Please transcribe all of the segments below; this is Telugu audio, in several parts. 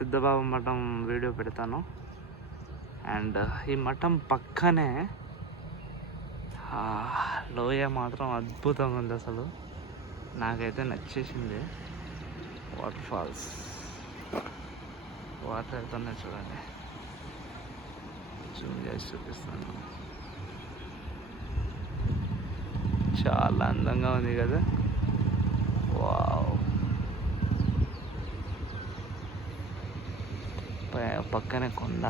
సిద్ధబాబా మఠం వీడియో పెడతాను. అండ్ ఈ మఠం పక్కనే లోయ మాత్రం అద్భుతంగా ఉంది. అసలు నాకైతే నచ్చేసింది. వాటర్ ఫాల్స్, వాటర్ వెళ్తున్నాయి చూడండి. జూమ్ చేసి చూపిస్తాను. చాలా అందంగా ఉంది కదా. వావ్, పక్కనే కొండ,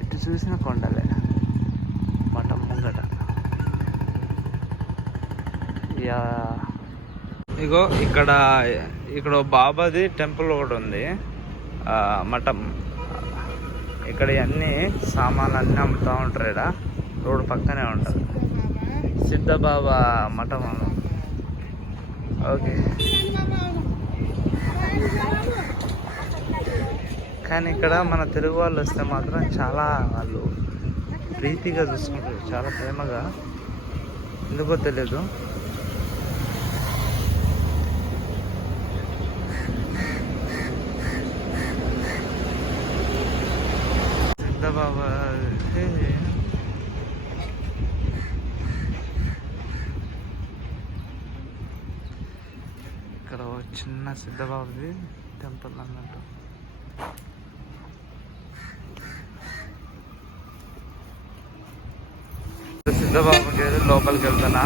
ఎటు చూసిన కొండలే. మఠం ముంగట ఇగో ఇక్కడ బాబాది టెంపుల్ ఒకటి ఉంది. మఠం ఇక్కడ అన్నీ సామాన్లు అన్నీ అమ్ముతూ ఉంటారు. ఇక్కడ రోడ్డు పక్కనే ఉంటుంది సిద్ధబాబా మఠం. ఓకే, కానీ ఇక్కడ మన తెలుగు వాళ్ళు వస్తే మాత్రం చాలా వాళ్ళు ప్రీతిగా చూసుకుంటారు, చాలా ప్రేమగా. ఎందుకో తెలీదు. సిద్ధబాబా ఇక్కడ చిన్న సిద్ధబాబుది టెంపుల్ అన్నట్టు. సిద్ధబాబుకి లోపలికి వెళ్తున్నా.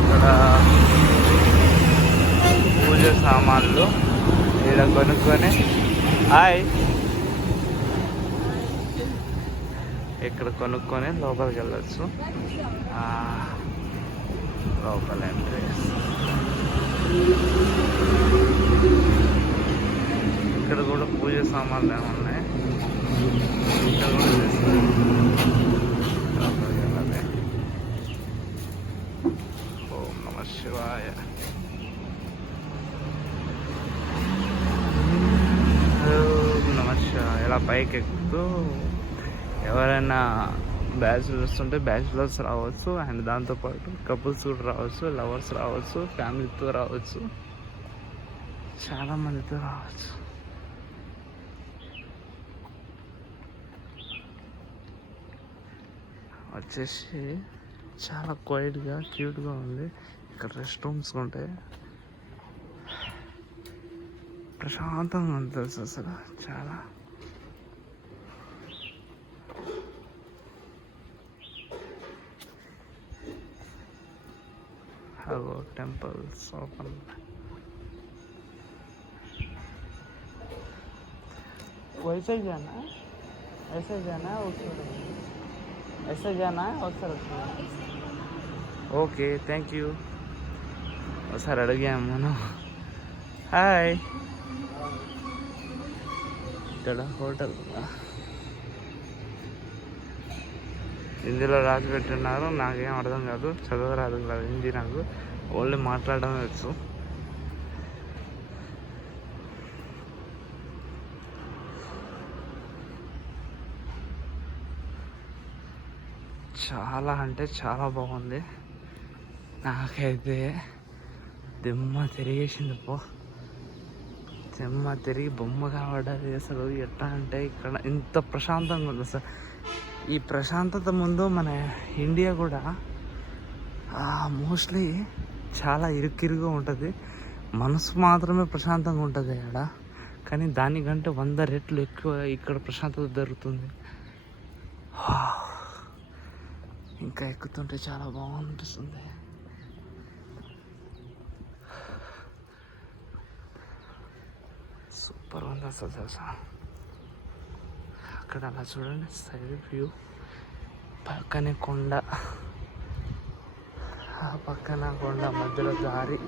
ఇక్కడ పూజ సామాన్లు ఇక్కడ కొనుక్కొని ఇక్కడ కొనుక్కొని లోపలికి వెళ్ళచ్చు. లోపల ఎంట్రీ. ఇక్కడ కూడా పూజ సామాన్లు ఏమున్నాయి. ఇక్కడ కూడా చేస్తారు. లోపలికి వెళ్ళాలి. ఓం నమ శివాయ. ఇలా పైకి ఎక్కుతూ ఎవరైనా బ్యాచులర్స్ ఉంటే బ్యాచులర్స్ రావచ్చు. అండ్ దాంతోపాటు కపుల్స్ కూడా రావచ్చు, లవర్స్ రావచ్చు, ఫ్యామిలీతో రావచ్చు, చాలా మందితో రావచ్చు. వచ్చేసి చాలా క్వైట్గా క్యూట్గా ఉంది. ఇక్కడ రెస్ట్ రూమ్స్ ఉంటాయి. ప్రశాంతంగా ఉంటుంది అసలు చాలా. Hello temples open. वैसे ही जाना है, ऐसे जाना है, ऐसे जाना है और sir. Okay, thank you. Sir अड़गे मनो. हाय, ఇక్కడ హోటల్ హిందీలో రాసి పెట్టున్నారు. నాకేం అర్థం కాదు, చదవరాదు హిందీ. నాకు ఓన్లీ మాట్లాడడం వచ్చు. చాలా అంటే చాలా బాగుంది. నాకైతే దిమ్మ తిరిగేసింది. దిమ్మ తిరిగి బొమ్మ కాబడ్డది. అసలు ఎట్లా అంటే ఇక్కడ ఇంత ప్రశాంతంగా ఉంది. అసలు ఈ ప్రశాంతత ముందు మన ఇండియా కూడా మోస్ట్లీ చాలా ఇరుక్కిరుగా ఉంటుంది. మనసు మాత్రమే ప్రశాంతంగా ఉంటుంది ఇక్కడ. కానీ దానికంటే 100 రెట్లు ఎక్కువ ఇక్కడ ప్రశాంతత దొరుకుతుంది. ఇంకా ఎక్కుతుంటే చాలా బాగుంటుంది. సూపర్ ఉంది అసలు తెలుసా. అక్కడ అలా చూడండి సైడ్ వ్యూ. పక్కనే కొండ, ఆ పక్కన కొండ మధ్యలో దారి.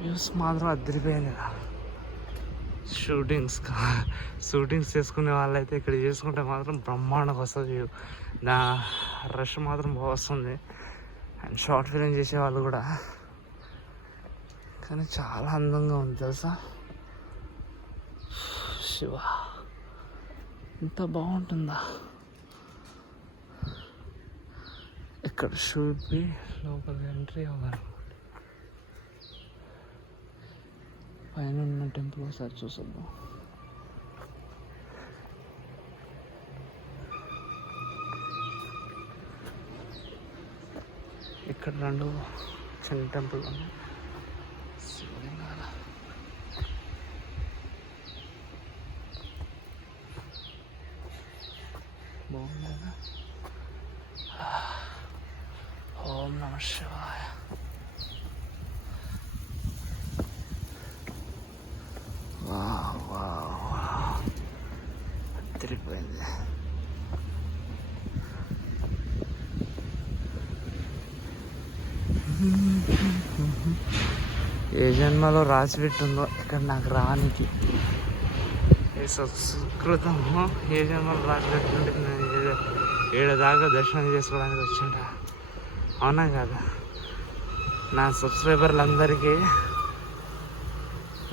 వ్యూస్ మాత్రం అదిరిపోయింది. షూటింగ్స్ చేసుకునే వాళ్ళైతే ఇక్కడ చేసుకుంటే మాత్రం బ్రహ్మాండంగా వస్తుంది వ్యూ. నా రష్ మాత్రం బాగా వస్తుంది. అండ్ షార్ట్ ఫిలిం చేసే వాళ్ళు కూడా. కానీ చాలా అందంగా ఉంది తెలుసా. శివ, ఇంత బాగుంటుందా. ఇక్కడ షూట్ బి లోపల ఎంట్రీ అవ్వాలి. పైన ఉన్న టెంపుల్ ఒకసారి చూసొద్దాం. ఇక్కడ 2 చిన్న టెంపుల్ ఉన్నాయి. శివలింగాల బాగుంది కదా. ఓం నమ శివాయ. తిరిగిపోయింది. ఏ జన్మలో రాసి పెట్టుందో ఇక్కడ నాకు రానికి. సుకృతము ఏ జన్మలో రాసి పెట్టుంటే నేను ఏడాదాకా దర్శనం చేసుకోవడానికి వచ్చిండ. అవునా కదా. నా సబ్స్క్రైబర్లందరికీ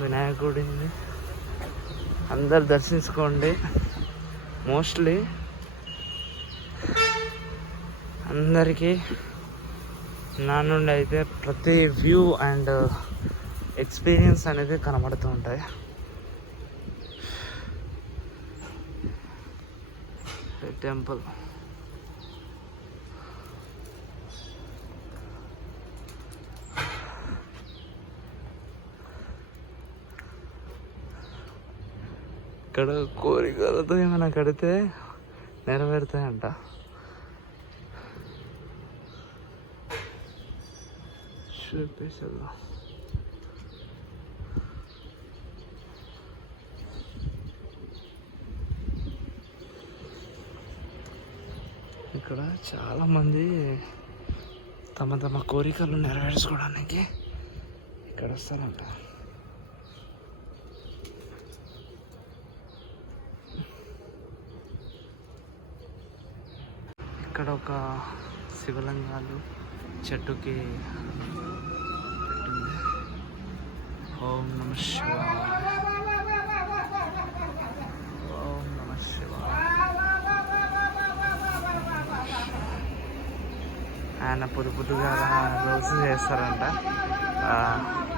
వినాయకుడిని అందరు దర్శించుకోండి. మోస్ట్లీ అందరికీ నా నుండి అయితే ప్రతి వ్యూ అండ్ ఎక్స్పీరియన్స్ అనేది కనబడుతూ ఉంటాయి. టెంపుల్ ఇక్కడ కోరికలతో ఏమైనా కడితే నెరవేరుతాయంట. చూపిస్తుందా ఇక్కడ చాలామంది తమ తమ కోరికలు నెరవేర్చుకోవడానికి ఇక్కడ వస్తారంట. ఇక్కడ ఒక శివలింగాలు చెట్టుకి పెట్టింది. ఓం నమ శివాయ. ఓం నమ శివాయ. ఆయన పొద్దుగా రోజు చేస్తారంట.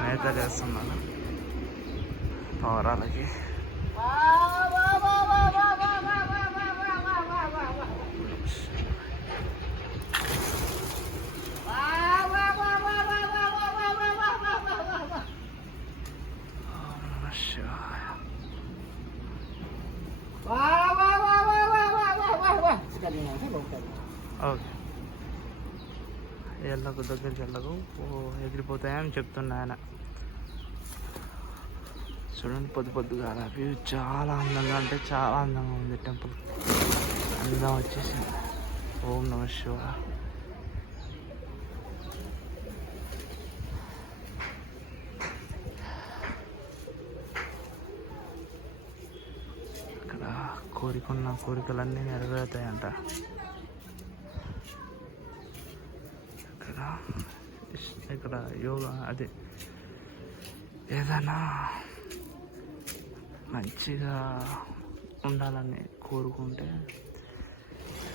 మేత చేస్తున్నాను పౌరాలకి. ఓకే, ఎళ్ళకు దగ్గరికి వెళ్ళకు, ఎగిరిపోతాయని చెప్తున్నా ఆయన. చూడండి పొద్దుగా వ్యూ చాలా అందంగా, అంటే చాలా అందంగా ఉంది. టెంపుల్ అందం వచ్చేసింది. ఓం నమ శివాయ. ఇక్కడ కోరికున్న కోరికలన్నీ నెరవేరుతాయంట. ఇక్కడ యోగా అదే ఏదైనా మంచిగా ఉండాలని కోరుకుంటే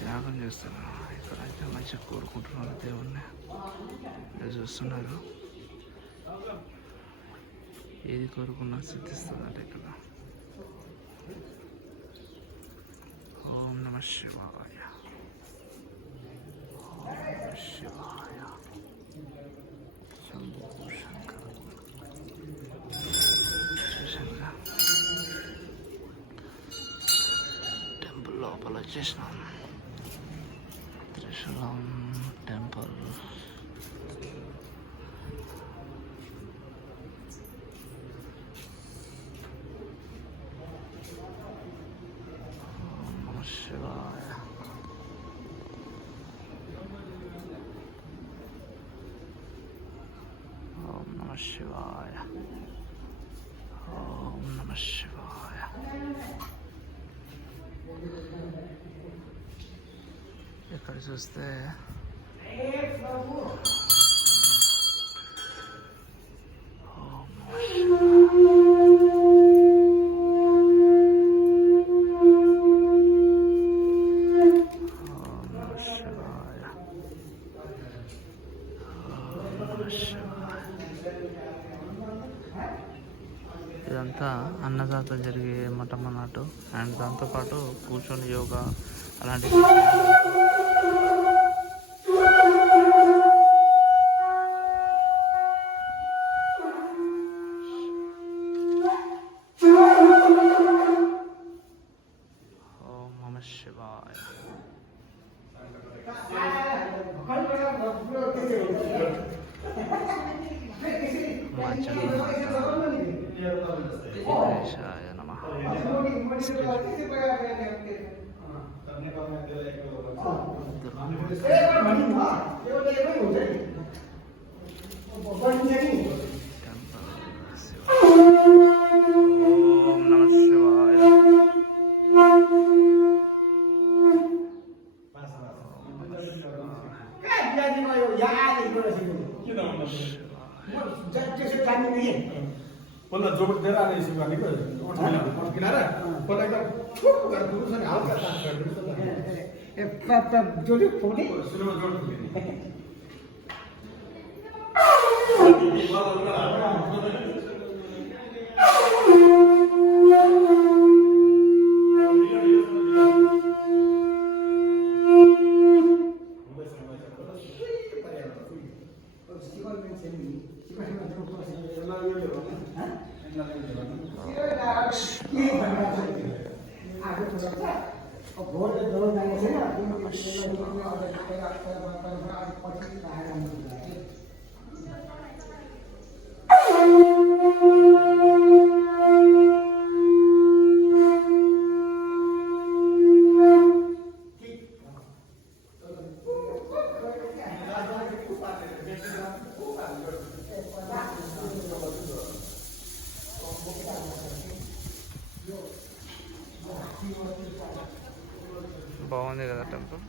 యాగం చేస్తారు. ఇక్కడ అయితే మంచిగా కోరుకుంటున్నారు దేవుణ్ణి. చూస్తున్నారు, ఏది కోరుకున్నా సిద్ధిస్తుందంట ఇక్కడ. ఓం నమ శివాయ. ఓం నమ శివాయ. టెంపుల్ లోపల వచ్చేసినాం. త్రిశూలం టెంపుల్. ఓం నమ శివాయ. ఓం నమ శివాయ. ఓం నమ శివాయ. ఇక్కడ చూస్తే ఇదంతా అన్నదాత జరిగే మఠం అన్నట్టు. అండ్ దాంతోపాటు కూర్చొని యోగా అలాంటివి. ఓం నమః శివాయ. గణేశాయ నమః. ఓం నమః శివాయ. Pula job dera ni sih kan itu. Kinara. Pula itu kan tulisan awak kata kan. Jadi phone ni. Suruh job ni. బాగుంది కదా టెంపుల్,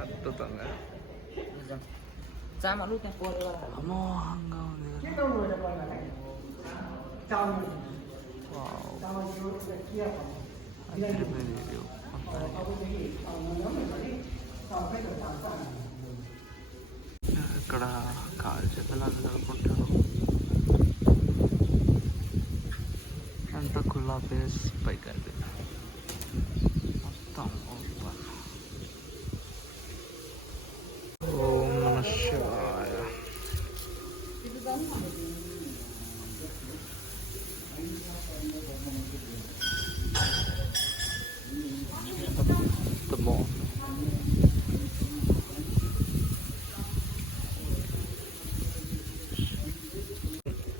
అద్భుతంగా అమోఘంగా ఉంది కదా. ఇక్కడ కాలు చేతులు అందుకుంటారు. అంత కుల్లా ప్లేస్ పైకి అది మొత్తం ఓపెన్. ఓం నమః శివాయ. ఎంత బాగుంది.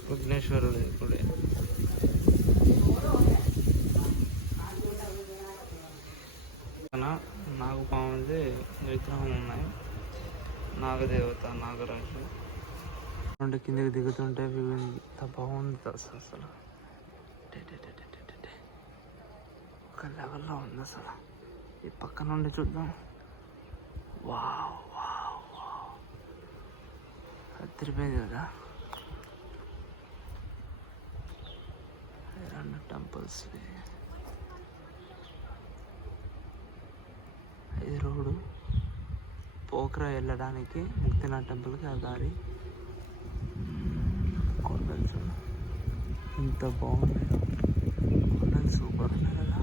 విఘ్నేశ్వరుడు ఇప్పుడే నాగపాముది విగ్రహం ఉన్నాయి. నాగదేవత, నాగరాజు నుండి కిందికి దిగుతుంటే ఎంత బాగుంది అసలు. ఒక లెవెల్లో ఉంది అసలు. ఈ పక్క నుండి చూద్దాం. వావ్ వావ్ వావ్, అదిరిపోయింది కదా. రెండు టెంపుల్స్, ఇది రోడ్డు పోఖ్రా వెళ్ళడానికి ముక్తినాథ్ టెంపుల్కి ఆ దారి. కొండలు ఎంత బాగుంది, కొండలు సూపర్ ఉన్నాయి కదా.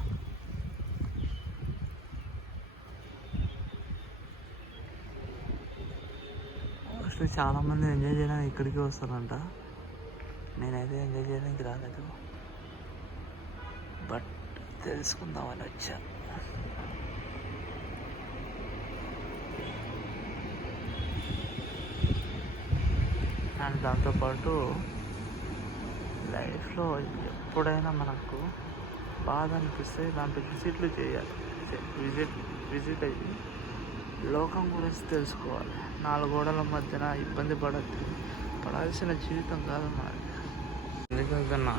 మోస్ట్లీ చాలామంది ఎంజాయ్ చేయడానికి ఇక్కడికి వస్తారంట. నేనైతే ఎంజాయ్ చేయడానికి రాలేదు, బట్ తెలుసుకుందామని వచ్చాను. అండ్ దాంతోపాటు లైఫ్లో ఎప్పుడైనా మనకు బాధ అనిపిస్తే ఇలాంటి విజిట్లు చేయాలి. విజిట్ అయ్యి లోకం గురించి తెలుసుకోవాలి. 4 గోడల మధ్యన ఇబ్బంది పడాల్సిన జీవితం కాదు మనది. ఎందుకంటున్నా,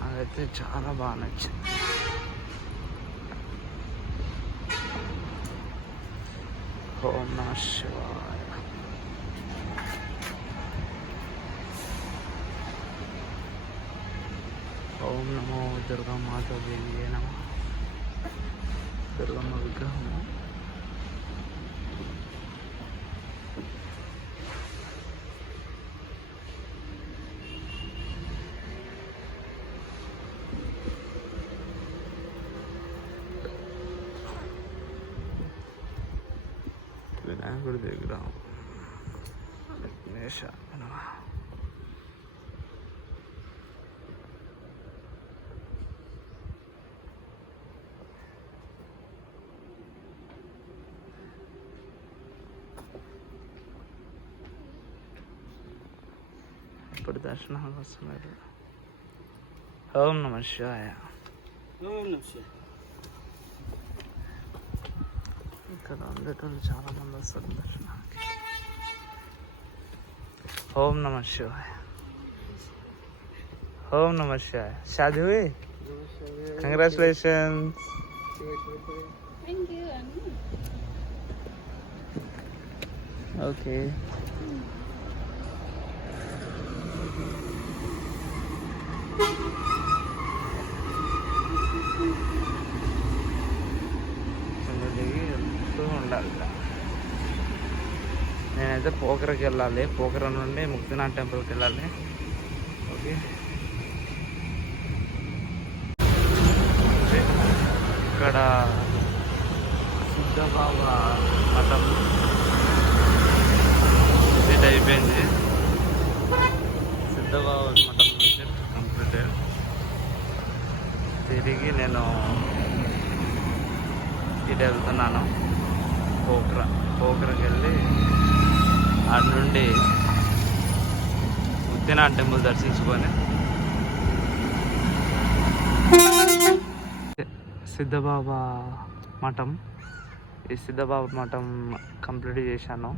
నాకైతే చాలా బాగా నచ్చింది. ఓం నమః శివాయ. ఓం నమో దుర్గామాతాదేవి నమః. దుర్గమ్మ విగ్రహము. వినాయకుడి విగ్రహం. విఘ్నేశ నమః. ఇప్పుడు దర్శనానికి వస్తున్నారు. ఓం నమః శివాయ. ఇక్కడ ఉండేటోళ్ళు చాలా మంది వస్తారు దర్శనానికి. ఓం నమః శివాయ. ఓం నమః శివాయ. షాదీ హుई? కంగ్రాచులేషన్స్. Thank you. ఓకే. ఉండాలి. నేనైతే పోకరకి వెళ్ళాలి. పోకర నుండి ముక్తినాథ్ టెంపుల్కి వెళ్ళాలి. ఓకే. ఇక్కడ సిద్ధబాబా మఠం విజిట్ అయిపోయింది. సిద్ధబాబా మఠం విజిట్ కంప్లీట్. తిరిగి నేను ఇటు వెళ్తున్నాను. పోకరకి వెళ్ళి అటు నుండి ముక్తినాథ్ టెంపుల్ దర్శించుకొని సిద్ధబాబా మఠం కంప్లీట్ చేశాను.